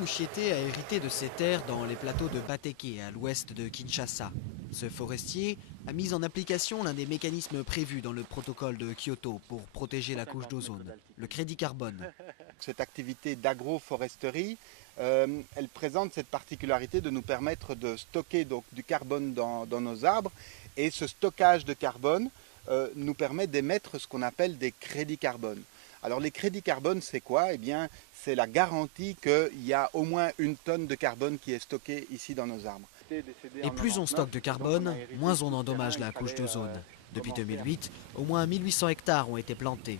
Mouchiete a hérité de ses terres dans les plateaux de Bateke, à l'ouest de Kinshasa. Ce forestier a mis en application l'un des mécanismes prévus dans le protocole de Kyoto pour protéger la couche d'ozone, le crédit carbone. Cette activité d'agroforesterie, elle présente cette particularité de nous permettre de stocker donc, du carbone dans nos arbres. Et ce stockage de carbone nous permet d'émettre ce qu'on appelle des crédits carbone. Alors les crédits carbone, c'est quoi? Eh bien, c'est la garantie qu'il y a au moins 1 tonne de carbone qui est stockée ici dans nos arbres. Et plus on stocke de carbone, moins on endommage la couche d'ozone. Depuis 2008, au moins 1800 hectares ont été plantés.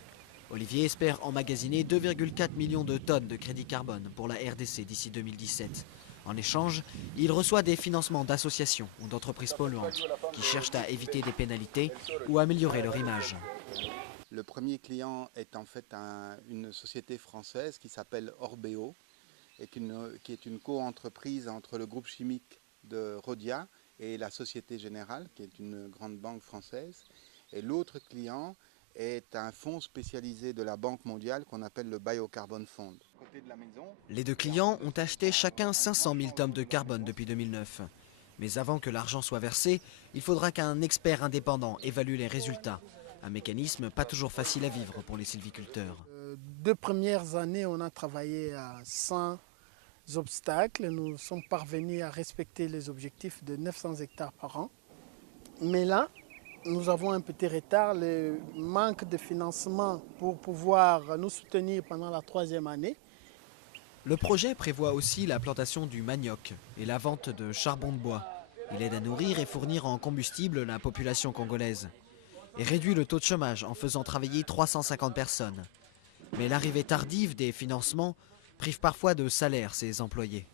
Olivier espère emmagasiner 2,4 millions de tonnes de crédit carbone pour la RDC d'ici 2017. En échange, il reçoit des financements d'associations ou d'entreprises polluantes qui cherchent à éviter des pénalités ou à améliorer leur image. Le premier client est en fait une société française qui s'appelle Orbeo, et qui est une co-entreprise entre le groupe chimique de Rhodia et la Société Générale, qui est une grande banque française. Et l'autre client est un fonds spécialisé de la Banque mondiale qu'on appelle le Biocarbon Fund. Les deux clients ont acheté chacun 500 000 tonnes de carbone depuis 2009. Mais avant que l'argent soit versé, il faudra qu'un expert indépendant évalue les résultats. Un mécanisme pas toujours facile à vivre pour les sylviculteurs. 2 premières années, on a travaillé sans obstacles. Nous sommes parvenus à respecter les objectifs de 900 hectares par an. Mais là, nous avons un petit retard, le manque de financement pour pouvoir nous soutenir pendant la 3e année. Le projet prévoit aussi la plantation du manioc et la vente de charbon de bois. Il aide à nourrir et fournir en combustible la population congolaise. Et réduit le taux de chômage en faisant travailler 350 personnes. Mais l'arrivée tardive des financements prive parfois de salaire ces employés.